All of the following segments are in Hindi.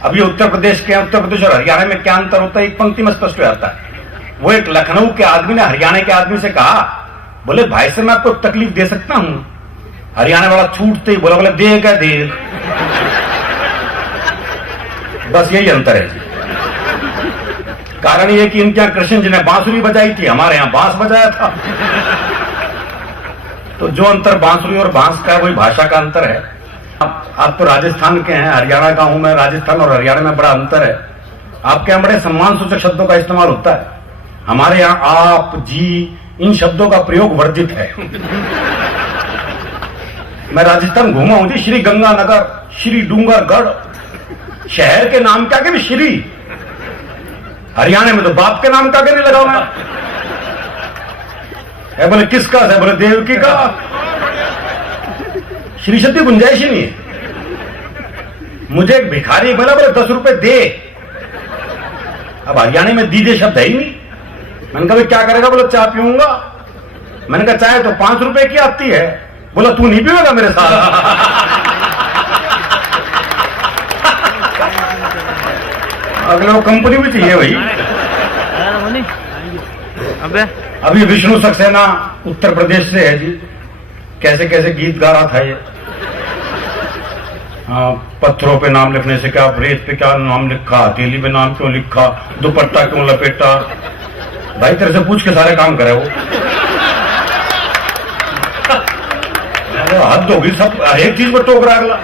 अभी उत्तर प्रदेश और हरियाणा में क्या अंतर होता है, एक पंक्ति में स्पष्ट हो जाता है। वो एक लखनऊ के आदमी ने हरियाणा के आदमी से कहा, बोले भाई से मैं आपको तकलीफ दे सकता हूं? हरियाणा वाला छूटते ही बोला, बोले दे क्या दे। बस यही अंतर है जी। कारण ये कि इनके यहां कृष्ण जी ने बांसुरी बजाई थी, हमारे यहां बांस बजाया था। तो जो अंतर बांसुरी और बांस का है वही भाषा का अंतर है। आप तो राजस्थान के हैं, हरियाणा का हूं मैं। राजस्थान और हरियाणा में बड़ा अंतर है। आपके यहां बड़े सम्मान सूचक शब्दों का इस्तेमाल होता है, हमारे यहां आप, जी, इन शब्दों का प्रयोग वर्जित है। मैं राजस्थान घूमा हूं जी, श्री गंगानगर, श्री डूंगरगढ़, शहर के नाम क्या के श्री। हरियाणा में तो बाप के नाम का नहीं लगाऊंगा। बोले किसका है? बोले देवकी का। श्री शब्द की गुंजाइश ही नहीं है। मुझे एक भिखारी बोला, बोले 10 रुपए दे। अब हरियाणा में दीजिए शब्द है ही नहीं। मैंने कहा क्या करेगा? बोला चाय पीऊंगा। मैंने कहा चाय तो 5 रुपए की आती है। बोला तू नहीं पीएगा मेरे साथ? अगले वो कंपनी भी चाहिए भाई। अभी विष्णु सक्सेना उत्तर प्रदेश से है जी, कैसे कैसे गीत गा रहा था ये। पत्थरों पे नाम लिखने से क्या, रेत पे क्या नाम लिखा, हथेली पे नाम क्यों लिखा, दुपट्टा क्यों लपेटा। भाई तेरे से पूछ के सारे काम करे वो। हद होगी, सब हर एक चीज पर टोक रहा अगला।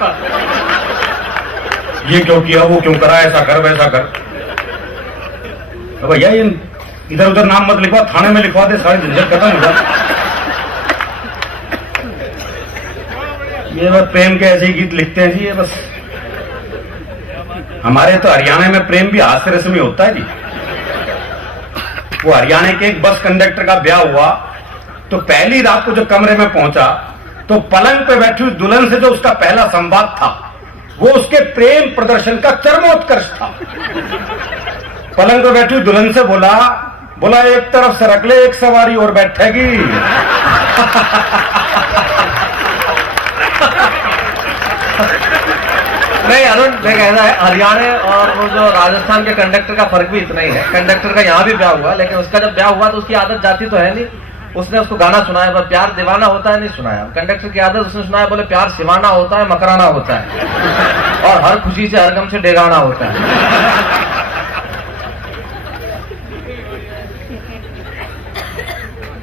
ये क्यों किया, वो क्यों करा, ऐसा कर वैसा कर। भैया ये इधर उधर नाम मत लिखवा, थाने में लिखवा दे, सारी झंझट खत्म हो जाए। ये बस प्रेम के ऐसे ही गीत लिखते हैं जी। ये बस हमारे तो हरियाणा में प्रेम भी हास्य रस में होता है जी। वो हरियाणा के एक बस कंडक्टर का ब्याह हुआ, तो पहली रात को जो कमरे में पहुंचा तो पलंग पे बैठी हुई दुल्हन से जो उसका पहला संवाद था वो उसके प्रेम प्रदर्शन का चरमोत्कर्ष था। पलंग पे बैठी हुई दुल्हन से बोला एक तरफ सरक ले, एक सवारी और बैठेगी। नहीं अरुण, मैं कह रहा है हरियाणा और वो जो राजस्थान के कंडक्टर का फर्क भी इतना ही है। कंडक्टर का यहाँ भी ब्याह हुआ, लेकिन उसका जब ब्याह हुआ तो उसकी आदत जाती तो है नहीं। उसने उसको गाना सुनाया, पर प्यार दीवाना होता है नहीं सुनाया। कंडक्टर की आदत उसने सुनाया, बोले प्यार सिवाना होता है, मकराना होता है, और हर खुशी से हर गम से डेगाना होता है।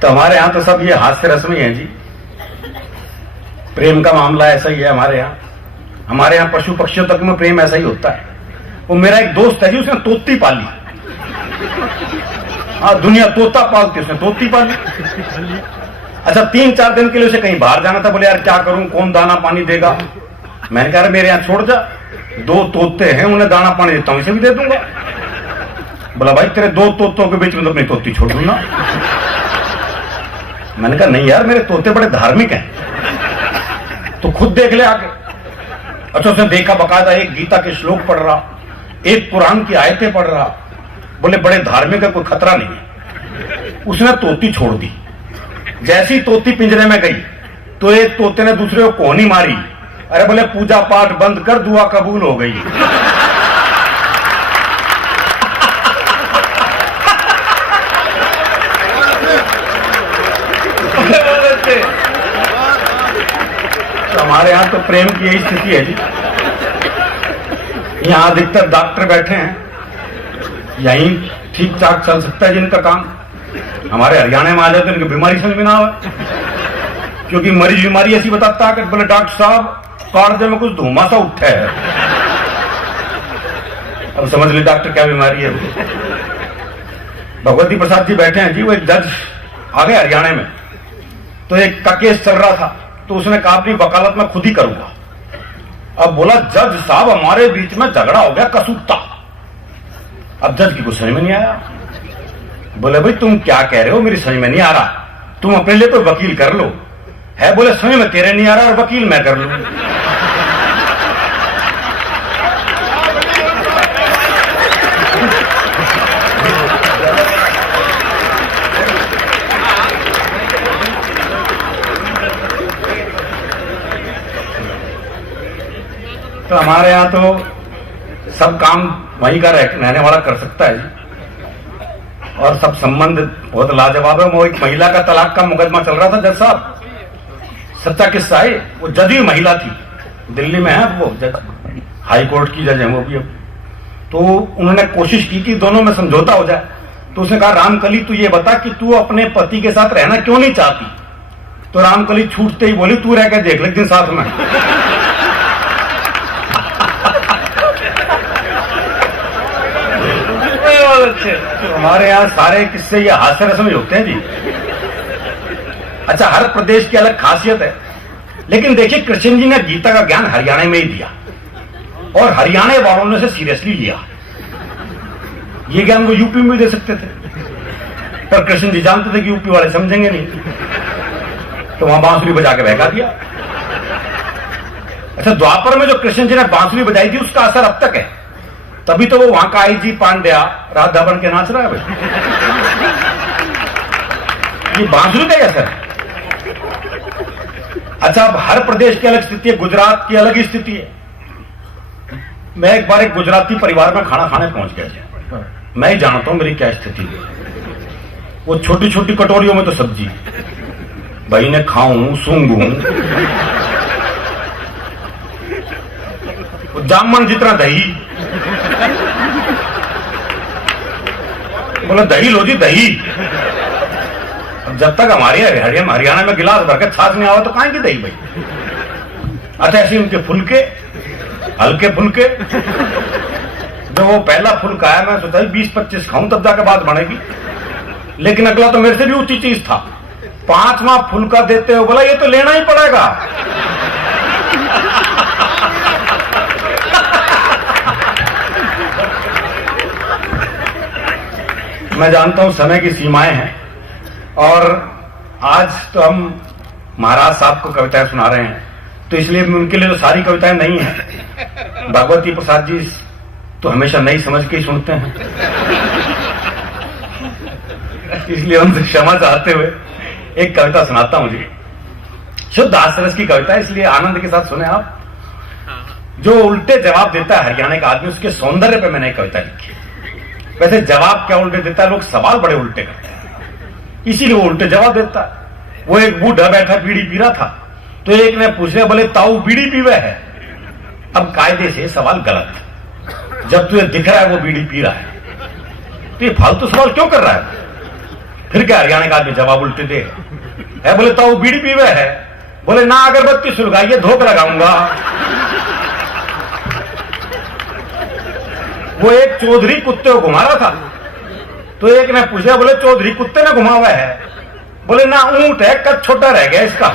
तो हमारे यहाँ तो सब ये हास्य रस्म ही है जी। प्रेम का मामला ऐसा ही है हमारे यहाँ। हमारे यहाँ पशु पक्षियों तक में प्रेम ऐसा ही होता है। वो मेरा एक दोस्त है जी, उसने तोती पाली। हाँ, दुनिया तोता पालती, उसने तोती पाली। अच्छा 3-4 दिन के लिए उसे कहीं बाहर जाना था। बोले यार क्या करूं, कौन दाना पानी देगा। मैंने कहा मेरे यहाँ छोड़ जा, 2 तोते हैं, उन्हें दाना पानी देता हूं, इसे भी दे दूंगा। बोला भाई तेरे 2 तोतों के बीच में तो अपनी तोती छोड़ दूंगा। मैंने कहा नहीं यार, मेरे तोते बड़े धार्मिक हैं, तो खुद देख ले आके। अच्छा उसने देखा, बकायदा एक गीता के श्लोक पढ़ रहा, एक कुरान की आयतें पढ़ रहा। बोले बड़े धार्मिक है, कोई खतरा नहीं है। उसने तोती छोड़ दी। जैसी तोती पिंजरे में गई तो एक तोते ने दूसरे को कोहनी मारी। अरे बोले पूजा पाठ बंद कर, दुआ कबूल हो गई। तो हमारे यहाँ तो प्रेम की यही स्थिति है जी। यहाँ अधिकतर डॉक्टर बैठे हैं, यहीं ठीक ठाक चल सकता है जिनका काम। हमारे हरियाणा में आ जाते हैं, इनकी बीमारी समझ में ना आवे, क्योंकि मरीज बीमारी ऐसी बताता है कि बोले डॉक्टर साहब काटने में कुछ धुआं सा उठा है। अब समझ ली डॉक्टर क्या बीमारी है। भगवती प्रसाद जी बैठे हैं जी, वो एक जज आ गए हरियाणा में, तो एक का केस चल रहा था, तो उसने कहा अपनी वकालत में खुद ही करूंगा। अब बोला जज साहब हमारे बीच में झगड़ा हो गया कसूता। अब जज की कुछ समझ में नहीं आया। बोले भाई तुम क्या कह रहे हो, मेरी समझ में नहीं आ रहा, तुम अपने लिए कोई वकील कर लो। है बोले समझ में तेरे नहीं आ रहा और वकील मैं कर लूं। तो हमारे यहाँ तो सब काम वहीं का रहने वाला कर सकता है जी, और सब संबंध बहुत लाजवाब है। वो एक महिला का तलाक का मुकदमा चल रहा था जज साहब, सच्चा किस्सा है। वो जज ही महिला थी, दिल्ली में है वो जज, हाई कोर्ट की जज है वो भी। अब तो उन्होंने कोशिश की कि दोनों में समझौता हो जाए। तो उसने कहा, रामकली तू ये बता कि तू अपने पति के साथ रहना क्यों नहीं चाहती? तो रामकली छूटते ही बोली, तू रह के देख ले एक दिन साथ में। तो हमारे यहाँ सारे किस्से ये हास्य रस में होते हैं जी। अच्छा, हर प्रदेश की अलग खासियत है, लेकिन देखिए कृष्ण जी ने गीता का ज्ञान हरियाणा में ही दिया और हरियाणा वालों ने उसे सीरियसली लिया। ये ज्ञान वो यूपी में भी दे सकते थे, पर कृष्ण जी जानते थे कि यूपी वाले समझेंगे नहीं, तो वहां बांसुरी बजा के बहका दिया। अच्छा, द्वापर में जो कृष्ण जी ने बांसुरी बजाई थी उसका असर अब तक है, तभी तो वो वहां का आईजी पांड्या राधा बन के नाच रहा है भाई। ये बांसुरी का असर है। अच्छा, अब हर प्रदेश की अलग स्थिति है, गुजरात की अलग ही स्थिति है। मैं एक बार एक गुजराती परिवार में खाना खाने पहुंच गया था, मैं ही जानता हूं मेरी क्या स्थिति है। वो छोटी छोटी कटोरियों में तो सब्जी, भाई ने खाऊं सूंघूं, जामन जितना दही, बोला दही लो जी दही। अब जब तक हमारे हरियाणा में गिलास भर के छाछ नहीं आवा तो कहां की दही भाई। अच्छा, ऐसे उनके फुलके, हल्के फुलके, जब वो पहला फुलका आया मैं सोचा 20-25 खाऊं तब जाकर बात बनेगी, लेकिन अगला तो मेरे से भी ऊंची चीज था। 5वां फुलका देते हो बोला, ये तो लेना ही पड़ेगा। मैं जानता हूं समय की सीमाएं हैं, और आज तो हम महाराज साहब को कविताएं सुना रहे हैं, तो इसलिए उनके लिए तो सारी कविताएं नहीं है। भगवती प्रसाद जी तो हमेशा नई समझ के ही सुनते हैं, इसलिए उनसे क्षमा चाहते हुए एक कविता सुनाता हूं जी। शुद्ध हास्यरस की कविता है, इसलिए आनंद के साथ सुने आप। जो उल्टे जवाब देता है हरियाणा का आदमी, उसके सौंदर्य पे मैंने एक कविता लिखी। वैसे जवाब क्या उल्टे देता है, लोग सवाल बड़े उल्टे करते हैं, इसीलिए वो उल्टे जवाब देता है। वो एक बूढ़ा बैठा बीड़ी पी रहा था, तो एक ने पूछा, बोले ताऊ बीड़ी पीवे है? अब कायदे से सवाल गलत, जब तुझे दिख रहा है वो बीड़ी पी रहा है तो ये फालतू सवाल क्यों कर रहा है? फिर क्या हरियाणा का आदमी जवाब उल्टे दे है? बोले ताऊ बीड़ी पीवे है? बोले ना, अगरबत्ती सुलगाइए, धोख लगाऊंगा। वो एक चौधरी कुत्ते को घुमा रहा था, तो एक ने पूछा, बोले चौधरी कुत्ते ने घुमा हुआ है? बोले ना, ऊंट है, कद छोटा रह गया इसका।